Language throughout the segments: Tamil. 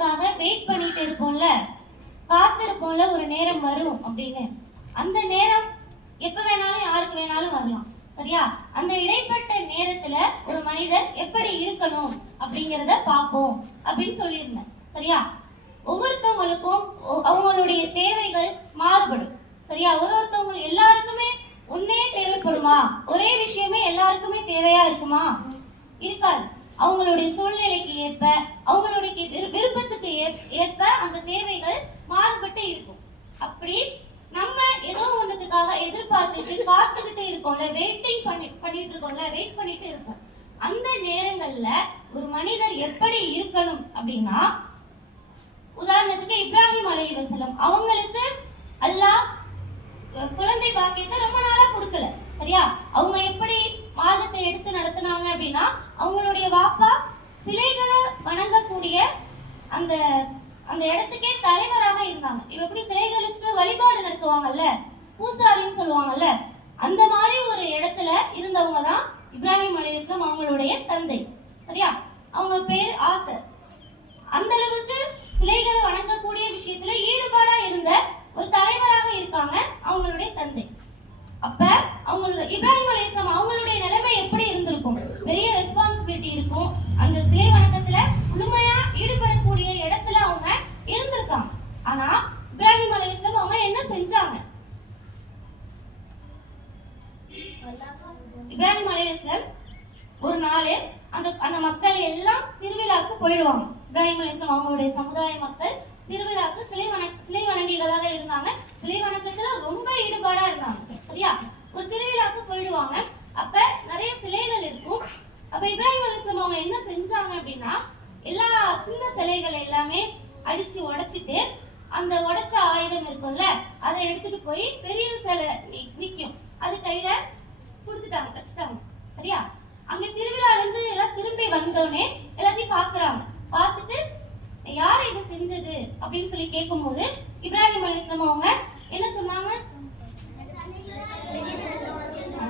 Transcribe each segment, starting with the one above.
மனிதனுக்காக வெயிட் பண்ணிட்டு இருப்போம்ல, காத்திருப்போம்ல ஒரு நேரம் வரும் அப்படின்னு. அந்த நேரம் எப்ப வேணாலும் யாருக்கு வேணாலும் வரலாம். சரியா? அந்த இடைப்பட்ட நேரத்துல ஒரு மனிதர் எப்படி இருக்கணும் அப்படிங்கறத பார்ப்போம் அப்படின்னு சொல்லியிருந்தேன். சரியா? ஒவ்வொருத்தவங்களுக்கும் அவங்களுடைய தேவைகள் மாறுபடும். சரியா? ஒருத்தவங்க எல்லாருக்குமே ஒன்னே தேவைப்படுமா? ஒரே விஷயமே எல்லாருக்குமே தேவையா இருக்குமா? இருக்காது. அவங்களுடைய சூழ்நிலைக்கு ஏற்ப, அவங்களுடைய விருப்பத்துக்கு ஏற்ப அந்த தேவைகள் மாறுபட்டு இருக்கும். அப்படி நம்ம ஏதோ ஒண்ணுக்காக எதிர்பார்த்துட்டு காத்துக்கிட்டு இருக்கோம்ல, வெயிட் பண்ணிட்டு இருக்கோம். அந்த நேரங்கள்ல ஒரு மனிதர் எப்படி இருக்கணும் அப்படின்னா, உதாரணத்துக்கு இப்ராஹிம் அலைஹிஸ்ஸலாம் அவங்களுக்கு அல்லாஹ் குழந்தை பாக்கியத்தை ரொம்ப நாளா கொடுக்கல. சரியா? அவங்க எப்படி மார்க்கத்தை எடுத்து நடத்தினாங்க அப்படின்னா, அவங்களுடைய வாப்பா சிலைகளை வணங்கக்கூடிய அந்த அந்த இடத்துக்கே தலைவராக இருந்தாங்க. இவ எப்படி சிலைகளுக்கு வழிபாடு நடத்துவாங்கல்ல, பூசாரின்னு சொல்லுவாங்கல்ல, அந்த மாதிரி ஒரு இடத்துல இருந்தவங்க தான் இப்ராஹிம் அலைஹிஸ்ஸலாம் அவங்களுடைய தந்தை. சரியா? அவங்க பேர் ஆசர். அந்த அளவுக்கு சிலைகளை வணங்கக்கூடிய விஷயத்துல ஈடுபாடா இருந்த ஒரு தலைவராக இருக்காங்க அவங்களுடைய தந்தை. அப்ப அவங்களோட இப்ராஹிம் அலைஹிஸ்ஸலாம் அவங்களுடைய நிலைமை எப்படி இருந்திருக்கும்? பெரிய ரெஸ்பான்சிபிலிட்டி இருக்கும். அந்த சிலை வணக்கத்துல முழுமையா ஈடுபடக்கூடிய இடத்துல அவங்க இருந்திருக்காங்க. ஆனா இப்ராஹிம் அலைஹிஸ்ஸலாம் அவங்க என்ன செஞ்சாங்க? இப்ராஹிம் அலைஹிஸ்ஸலாம் ஒரு நாள் அந்த மக்கள் எல்லாம் திருவிழாக்கு போயிடுவாங்க. இப்ராஹிம் அலைஹிஸ்ஸலாம் அவங்களுடைய சமுதாய மக்கள் திருவிழாக்கு சிலை வணங்கிகளாக இருந்தாங்க. சிலை வணக்கத்துல ரொம்ப ஈடுபாடா இருந்தாங்க. சரியா? ஒரு திருவிழாக்கு போயிடுவாங்க. அப்ப நிறைய சிலைகள் இருக்கும். அப்ப இப்ராஹிம் அலைஹிஸ்ஸலாம் அவங்க என்ன செஞ்சாங்க அப்படின்னா, எல்லா சின்ன சிலைகள் எல்லாமே அடிச்சு உடைச்சிட்டு, அந்த உடைச்ச ஆயுதம் இருக்கும்ல, அதை எடுத்துட்டு போய் பெரிய சிலை நிக்கும், அது கையில கொடுத்துட்டாங்க, வச்சுட்டாங்க. சரியா? அங்க திருவிழால இருந்து எல்லாம் திரும்பி வந்தோடனே எல்லாத்தையும் பாக்குறாங்க. பார்த்துட்டு யார் இதை செஞ்சது அப்படின்னு சொல்லி கேட்கும்போது இப்ராஹிம் அலைஹிஸ்ஸலாம் அவங்க என்ன சொன்னாங்க?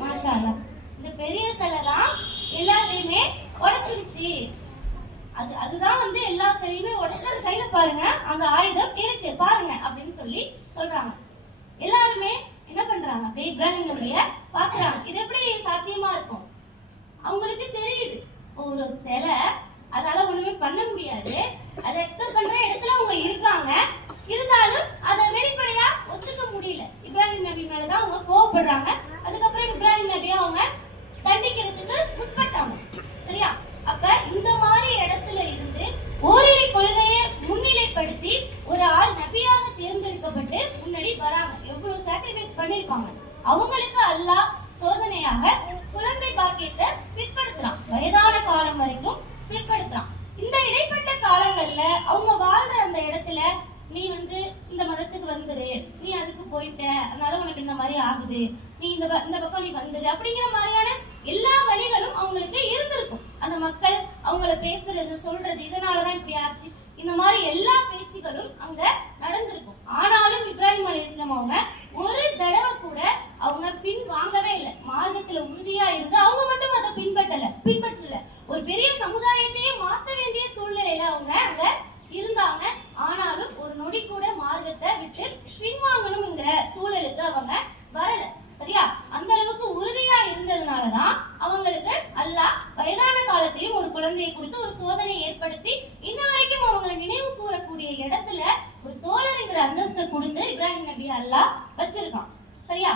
மாஷா அல்லாஹ், இந்த பெரிய சிலை தான் எல்லாத்தையுமே உடைச்சிருச்சு. அதுதான் வந்து எல்லா சிலையுமே உடைச்சு, அது கையில பாருங்க அந்த ஆயுதம் இருக்கு பாருங்க அப்படின்னு சொல்லி சொல்றாங்க. எல்லாருமே என்ன பண்றாங்க? அப்படியே இப்ராஹிமுடைய பாக்குறாங்க. இது எப்படி சாத்தியமா இருக்கும்? அவங்களுக்கு தெரியுது ஒரு சிலை அதால ஒண்ணுமே பண்ண முடியாது, அதை அக்செப்ட் பண்ற இடத்துல அவங்க இருக்காங்க. இருந்தாலும் அதை வெளிப்படையா ஒத்துக்க முடியல. இப்ராஹிம் நபி மேலதான் அவங்க கோவப்படுறாங்க. அதுக்கப்புறம் இப்ராஹிம் நபியை அவங்க தண்டிக்கிறதுக்கு முற்பட்டாங்க. சரியா? அப்ப இந்த மாதிரி இடத்துல இருந்து ஓரிரை கொள்கையை முன்னிலைப்படுத்தி ஒரு ஆள் நபியாக தேர்ந்தெடுக்கப்பட்டு முன்னாடி வராங்க. எவ்வளவு சாக்ரிஃபைஸ் பண்ணிருப்பாங்க. அவங்களுக்கு அல்லாஹ் சோதனையாக குழந்தை பாக்கியத்தை பிற்படுத்துறான். வயதான காலம் வரைக்கும் பிற்படுத்துறான். இந்த இடைப்பட்ட காலங்கள்ல அவங்க வாழ்ற அந்த இடத்துல, நீ வந்து இந்த மதத்துக்கு வந்துரு, நீ அதுக்கு போயிட்ட, அதனால உனக்கு இந்த மாதிரி ஆகுது, நீ இந்த பக்கம் நீ வந்துரு அப்படிங்கிற மாதிரியான எல்லா வழிகளும் அவங்களுக்கு இருந்திருக்கும். அந்த மக்கள் அவங்கள பேசுறது சொல்றது இதனாலதான் இப்படி ஆச்சு, இந்த மாதிரி எல்லா பேச்சுகளும் அங்க நடந்திருக்கும். ஆனாலும் இப்ராஹிம் அலைஹிஸ்ஸலாம் அவங்க ஒரு தடவை கூட அவங்க பின் வாங்கவே இல்லை. மார்க்கத்துல உறுதியா இருந்து அவங்க மட்டும் அதை பின்பற்றல. ஒரு பெரிய சமுதாயத்தையே மாத்த வேண்டிய சூழ்நிலையில அவங்க அங்க இருந்தாங்க. ஆனாலும் ஒரு நொடி கூட மார்க்கத்தை விட்டு பின்வாங்கணும்ங்கிற சூழலுக்கு அவங்க வரல. சரியா? அந்த அளவுக்கு உறுதியா இருந்ததுனாலதான் அவங்களுக்கு அல்லாஹ் வயதான காலத்திலும் ஒரு குழந்தையை கொடுத்து ஒரு சோதனையை ஏற்படுத்தி இன்ன வரைக்கும் அவங்களை நினைவு கூறக்கூடிய இடத்துல ஒரு தோழருங்கிற அந்தஸ்தை கொடுத்து இப்ராஹிம் நபி அல்லாஹ் வச்சிருக்கான். சரியா?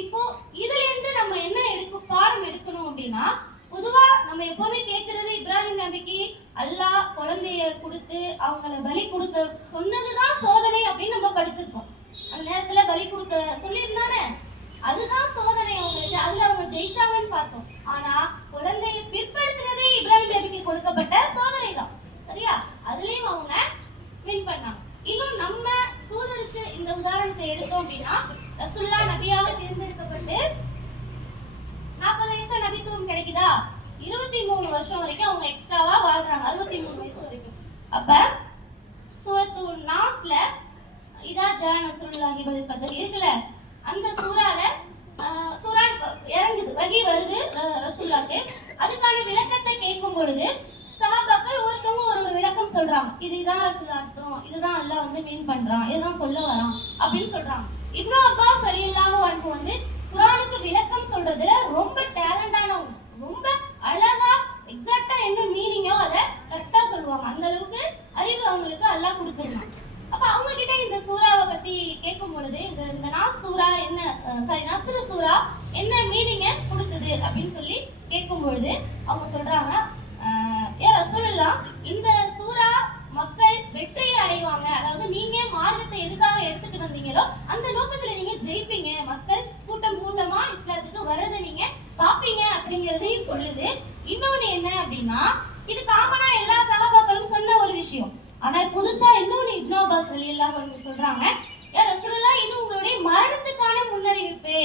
இப்போ இதுல இருந்து நம்ம என்ன பாடம் எடுக்கணும் அப்படின்னா, பொதுவா நம்ம எப்பவுமே கேட்கறது இப்ராஹிம் நபிக்கு அல்லாஹ் குழந்தைய கொடுத்து அவங்கள பலி கொடுக்க சொன்னதுதான் சோதனை அப்படின்னு நம்ம படிச்சிருப்போம். அந்த நேரத்துல பலி கொடுக்க சொல்லியிருந்தானே, அதுதான் சோதனை அவங்களுக்கு. அதுல அவங்க ஜெயிச்சாங்கன்னு பார்த்தோம். ஆனா குழந்தையை பிற்படுத்தினதே இப்ராஹிம் நபிக்கு கொடுக்கப்பட்ட சோதனை தான். சரியா? அதுலயும் அவங்க வின் பண்ணாங்க. இன்னும் நம்ம தூதருக்கு இந்த உதாரணத்தை எடுத்தோம் அப்படின்னா, ரசூலுல்லாஹ் நபியாக தேர்ந்தெடுக்கப்பட்டு 40 வயசு நபித்துவம் கிடைக்குதா, 23 வருஷம் வரைக்கும் அவங்க எக்ஸ்ட்ராவா வாழ்றாங்க. 63 வயசு வரைக்கும். அப்ப சூரத்து நாஸ்ல இதா ஜா நஸ்ருல்லாஹி வல் ஃபத்ர் இருக்குல, அந்த சூரா இறங்குது, வகி வருது ரசூலுல்லாஹ்க்கு. அதுக்கான விளக்கத்தை கேட்கும் பொழுது சஹாபாக்கள் ஒருத்தவங்க ஒரு விளக்கம் சொல்றாங்க. இதுதான் ரசூல் அர்த்தம், இதுதான் அல்லாஹ் வந்து மீன் பண்றான், இதுதான் சொல்ல வரான் அப்படின்னு சொல்றாங்க. இப்னு அப்பாஸ் ரலியல்லாஹு அன்ஹு வந்து குர்ஆனுக்கு விளக்கம் சொல்றதுல ரொம்ப டேலண்டானவங்க. ரொம்ப அழகா எக்ஸாக்ட்டா என்ன மீனிங்கோ அத கரெக்ட்டா சொல்லுவாங்க. அந்த அளவுக்கு அறிவு அவங்களுக்கு அல்லாஹ் கொடுத்திருந்தான். அப்ப அவங்க கிட்ட இந்த சூராவை பத்தி கேட்கும் பொழுது இந்த நாஸ் சூரா என்ன நஸ்ர் சூரா என்ன மீனிங்க கொடுக்குது அப்படின்னு சொல்லி கேட்கும் பொழுது அவங்க சொல்றாங்க, ஏ ரசூலுல்லாஹ், இந்த சூரா மக்கள் வெற்றியை அடைவாங்க, அதாவது நீங்க மார்க்கத்தை எதுக்காக எடுத்துட்டு வந்தீங்களோ அந்த நோக்கத்துல நீங்க ஜெயிப்பீங்க, மக்கள் கூட்டம் கூட்டமா இஸ்லாத்துக்கு வர்றதை நீங்க பாப்பீங்க அப்படிங்கறதையும் சொல்லுது. இன்னொன்னு என்ன அப்படின்னா, இது காமனா எல்லா சஹாபாக்களும் சொன்ன ஒரு விஷயம். ஆனா புதுசா இன்னொன்னு இப்னு அப்பாஸ் ரலியல்லாஹு அன்ஹு சொல்றாங்க, யா ரசூலுல்லாஹ், இது உங்களுடைய மரணத்துக்கான முன்னறிவிப்பு.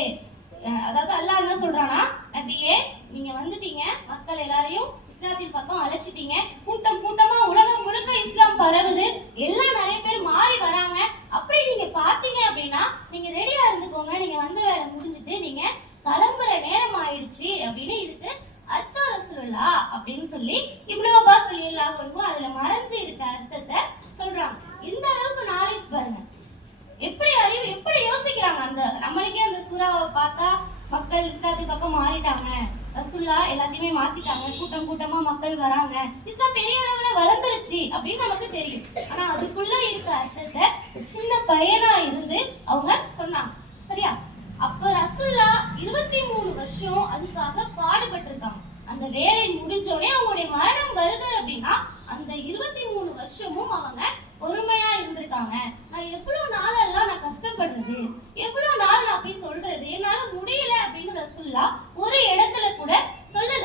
அதாவது அல்லாஹ் என்ன சொல்றானா, நபியே நீங்க வந்துட்டீங்க, மக்கள் எல்லாரையும் இஸ்லாத்தின் பக்கம் அழைச்சிட்டீங்க, கூட்டம் கூட்டமா உலகம் முழுக்க இஸ்லாம் பரவுது, எல்லாம் நிறைய பேர் மாறி வராங்க. அப்படி நீங்க பாத்தீங்க அப்படின்னா நீங்க ரெடியா இருந்துக்கோங்க, நீங்க வந்து வேலை முடிஞ்சிட்டு நீங்க கிளம்புற நேரம் ஆயிடுச்சு அப்படின்னு இதுக்கு அர்த்தம் ரசூலுல்லாஹ் அப்படின்னு சொல்லி இப்னு அப்பாஸ் ரலியல்லாஹு அன்ஹு அதுல மறைஞ்சு இருக்க அர்த்தத்தை சொல்றாங்க. இந்த அளவுக்கு நாலேஜ் பாருங்க, எப்படி அறிவு, எப்படி யோசிக்கிறாங்க. அந்த நம்மளுக்கே அந்த சூறாவை பார்த்தா மக்கள் இஸ்லாத்தி பக்கம் மாறிட்டாங்க, ரசூலுல்லாஹ் எல்லாத்தையுமே மாத்திட்டாங்க, கூட்டம் கூட்டமா மக்கள் வராங்க, இஸ்லாம் பெரிய அளவுல வளர்ந்துருச்சு அப்படின்னு நமக்கு தெரியும். ஆனா அதுக்குள்ள இருக்க அர்த்தத்தை சின்ன பையனா இருந்து அவங்க சொன்னாங்க. சரியா? அப்ப ரசூலுல்லாஹ் 23 வருஷம் அதுக்காக பாடுபட்டு இருக்காங்க. அந்த வேலை முடிஞ்சோடனே அவங்களுடைய மரணம் வருது அப்படின்னா அந்த 23 வருஷமும் அவங்க பொறுமையா இருந்திருக்காங்க. நான் எவ்வளவு நாளெல்லாம் நான் கஷ்டப்படுறது, எவ்வளவு நாள் நான் போய் சொல்றது, என்னால முடியல அப்படின்னு ரசூலுல்லாஹ் ஒரு இடத்துல கூட சொல்லல.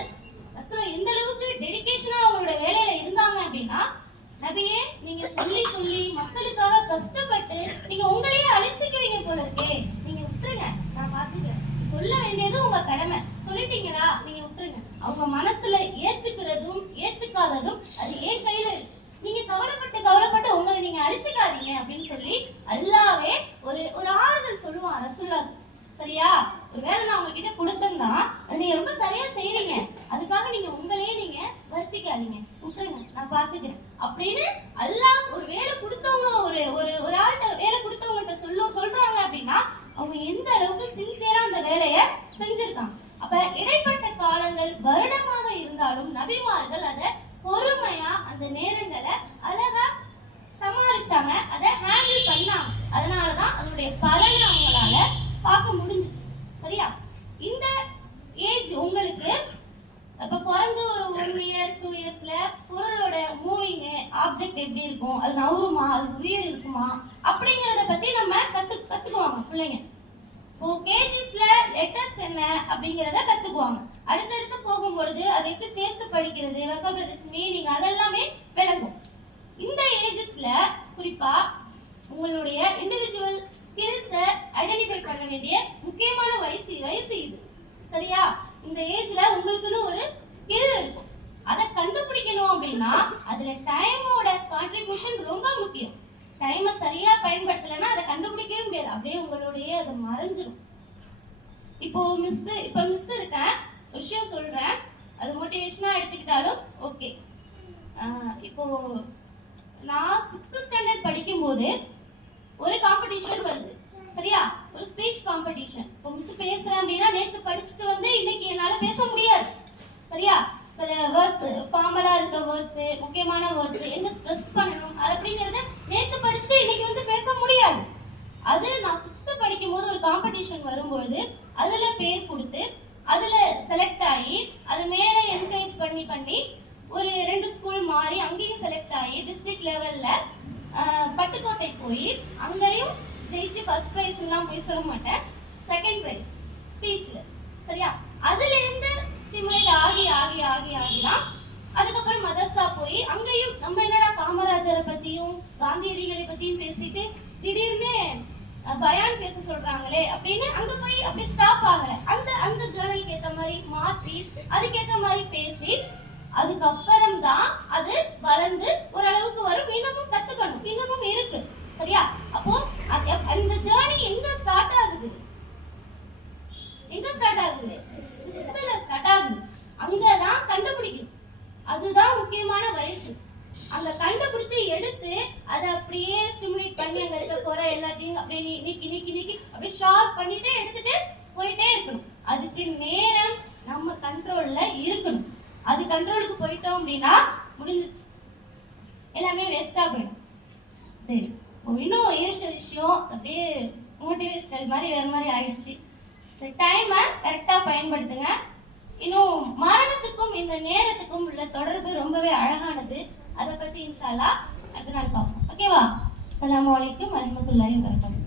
ரசூலுல்லாஹ் எந்த அளவுக்கு டெடிகேஷனா அவங்களோட வேலையில இருந்தாங்க அப்படின்னா, நபியே நீங்க சொல்லி சொல்லி மக்களுக்காக கஷ்டப்பட்டு நீங்க உங்களையே அழிச்சுக்குவீங்க போல இருக்கே, நீங்க விட்டுருங்க, நான் பாத்துக்கிறேன், சொல்ல வேண்டியது உங்க கடமை, சொல்லிட்டீங்களா நீங்க விட்டுருங்க. அவங்க மனசுல ஏத்துக்கிறதும் ஏத்துக்காததும் அது ஏன் கையில இருக்கு, நீங்க கவலைப்பட்டு உங்களை நீங்க அழிச்சுக்காதீங்க அப்படின்னு சொல்லி அல்லாவே ஒரு ஆறுதல் சொல்லுவான் ரசூலுல்லாஹ். சரியா? ஒருவேளை நான் உங்ககிட்ட கொடுத்தேன்னா அது நீங்க ரொம்ப சரியா செய்றீங்க, அதுக்காக நீங்க உங்களையே நீங்க வருத்திக்காதீங்க, விட்டுருங்க, நான் பாத்துக்கிறேன் அப்படின்னு அல்லாஹ் ஒரு வேலை கொடுத்தவங்க ஒரு ஆள்கிட்ட வேலை கொடுத்தவங்கள்ட்ட சொல்றாங்க அப்படின்னா அவங்க எந்த அளவுக்கு சின்சியரா அந்த வேலையை செஞ்சிருக்காங்க. அப்ப இடைப்பட்ட காலங்கள் வருடமாக இருந்தாலும் நபிமார்கள் அதை பொறுமையா அந்த நேரங்களை அழகா சமாளிச்சாங்க, அதை ஹேண்டில் பண்ணாங்க. அதனாலதான் அதனுடைய பலனை அவங்களால பார்க்க முடிஞ்சிச்சு. சரியா? இந்த ஏஜ் உங்களுக்கு இப்ப பிறந்து ஒரு 1 இயர் 2 இயர்ஸ்ல பொருளோட மூவிங் ஆப்ஜெக்ட் எப்படி இருக்கும், அது நவுருமா, அது உயிர் இருக்குமா அப்படிங்கறத பத்தி நம்ம கத்துக்குவாங்க பிள்ளைங்க. இப்போ கேஜிஸ்ல லெட்டர்ஸ் என்ன அப்படிங்கறத கத்துக்குவாங்க. அடுத்தடுத்து போகும்பொழுது அதை எப்படி சேர்த்து படிக்கிறது, வெக்காபுலரிஸ் மீனிங் அதெல்லாமே விளங்கும். இந்த ஏஜஸ்ல குறிப்பா உங்களுடைய இண்டிவிஜுவல் ஸ்கில்ஸை ஐடென்டிஃபை பண்ண வேண்டிய முக்கியமான வயசு இது. சரியா? இந்த ஏஜ்ல உங்களுக்குன்னு ஒரு ஸ்கில் இருக்கும், அதை கண்டுபிடிக்கணும் அப்படின்னா அதுல டைமோட கான்ட்ரிபியூஷன் ரொம்ப முக்கியம். டைமை சரியா பயன்படுத்தலைன்னா அதை கண்டுபிடிக்கவே முடியாது, அப்படியே உங்களுடைய அதை மறைஞ்சிடும். இப்போ மிஸ் இருக்கேன், ஒரு விஷயம் சொல்றேன், அது மோட்டிவேஷனா எடுத்துக்கிட்டாலும் ஓகே. இப்போ நான் 6th ஸ்டாண்டர்ட் படிக்கும் போது ஒரு காம்படிஷன் வருது. சரியா? ஒரு ஸ்பீச் காம்படிஷன். இப்போ மிஸ் பேசுறேன் அப்படின்னா நேத்து படிச்சுட்டு வந்து இன்னைக்கு என்னால பேச முடியாது. சரியா? சில வேர்ட்ஸ் ஃபார்மலா இருக்க வேர்ட்ஸ், முக்கியமான வேர்ட்ஸ் எங்க ஸ்ட்ரெஸ் பண்ணணும் அப்படிங்கறத நேத்து படிச்சுட்டு இன்னைக்கு வந்து பேச முடியாது. அது நான் 6th படிக்கும் போது ஒரு காம்படிஷன் வரும்போது அதுல பேர் கொடுத்து அதுல செலக்ட் ஆகி அது மேல என்கரேஜ் பண்ணி ஒரு 2 ஸ்கூல் மாறி அங்கேயும் செலக்ட் ஆகி டிஸ்ட்ரிக்ட் லெவல்ல பட்டுக்கோட்டை போய் அங்கேயும் ஜெயிச்சு ஃபர்ஸ்ட் பிரைஸ் எல்லாம் போய் சொல்ல மாட்டேன், செகண்ட் பிரைஸ் ஸ்பீச்ல. சரியா? அதுல இருந்து ஸ்டிமுலேட் ஆகிதான் அதுக்கப்புறம் மதர்சா போய் அங்கேயும் நம்ம என்னடா காமராஜரை பத்தியும் காந்தியடிகளை பத்தியும் பேசிட்டு திடீர்னு பயான் பேச சொல்றாங்களே அப்படின்னு அங்க போய் அப்படி ஸ்டாப் ஆகல. அந்த ஜேர்னலுக்கு ஏத்த மாதிரி மாத்தி அதுக்கேத்த மாதிரி பேசி அதுக்கப்புறம் தான் அது வளர்ந்து ஓரளவுக்கு வரும். இன்னமும் கத்துக்கணும், இன்னமும் இருக்கு. சரியா? அப்போ அந்த ஜேர்னி எங்க ஸ்டார்ட் ஆகுது, ஸ்டார்ட் ஆகுது அங்கதான் கண்டுபிடிக்கணும். அதுதான் முக்கியமான வயசு. அங்க கண்டுபிடி பிடிச்சி எடுத்து அதை அப்படியே ஸ்டிமுலேட் பண்ணி அங்க இருக்க குறை எல்லாத்தையும் அப்படியே நீக்கி நீக்கி நீக்கி அப்படியே ஷார்ப் பண்ணிட்டு எடுத்துட்டு போயிட்டே இருக்கணும். அதுக்கு நேரம் நம்ம கண்ட்ரோல்ல இருக்கணும். அது கண்ட்ரோலுக்கு போயிட்டோம் அப்படின்னா முடிஞ்சிச்சு, எல்லாமே வேஸ்டா போயிடும். சரி, இன்னும் இருக்க விஷயம் அப்படியே மோட்டிவேஷனல் மாதிரி வேற மாதிரி ஆயிடுச்சு. டைமை கரெக்டா பயன்படுத்துங்க. இன்னும் மரணத்துக்கும் இந்த நேரத்துக்கும் உள்ள தொடர்பு ரொம்பவே அழகானது. அதை பத்தி இன்ஷா அல்லாஹ் அடுத்த நாள் பார்ப்போம். ஓகேவா? அஸ்ஸலாமு அலைக்கும் வரஹ்மத்துல்லாஹி வபரகாத்துஹு.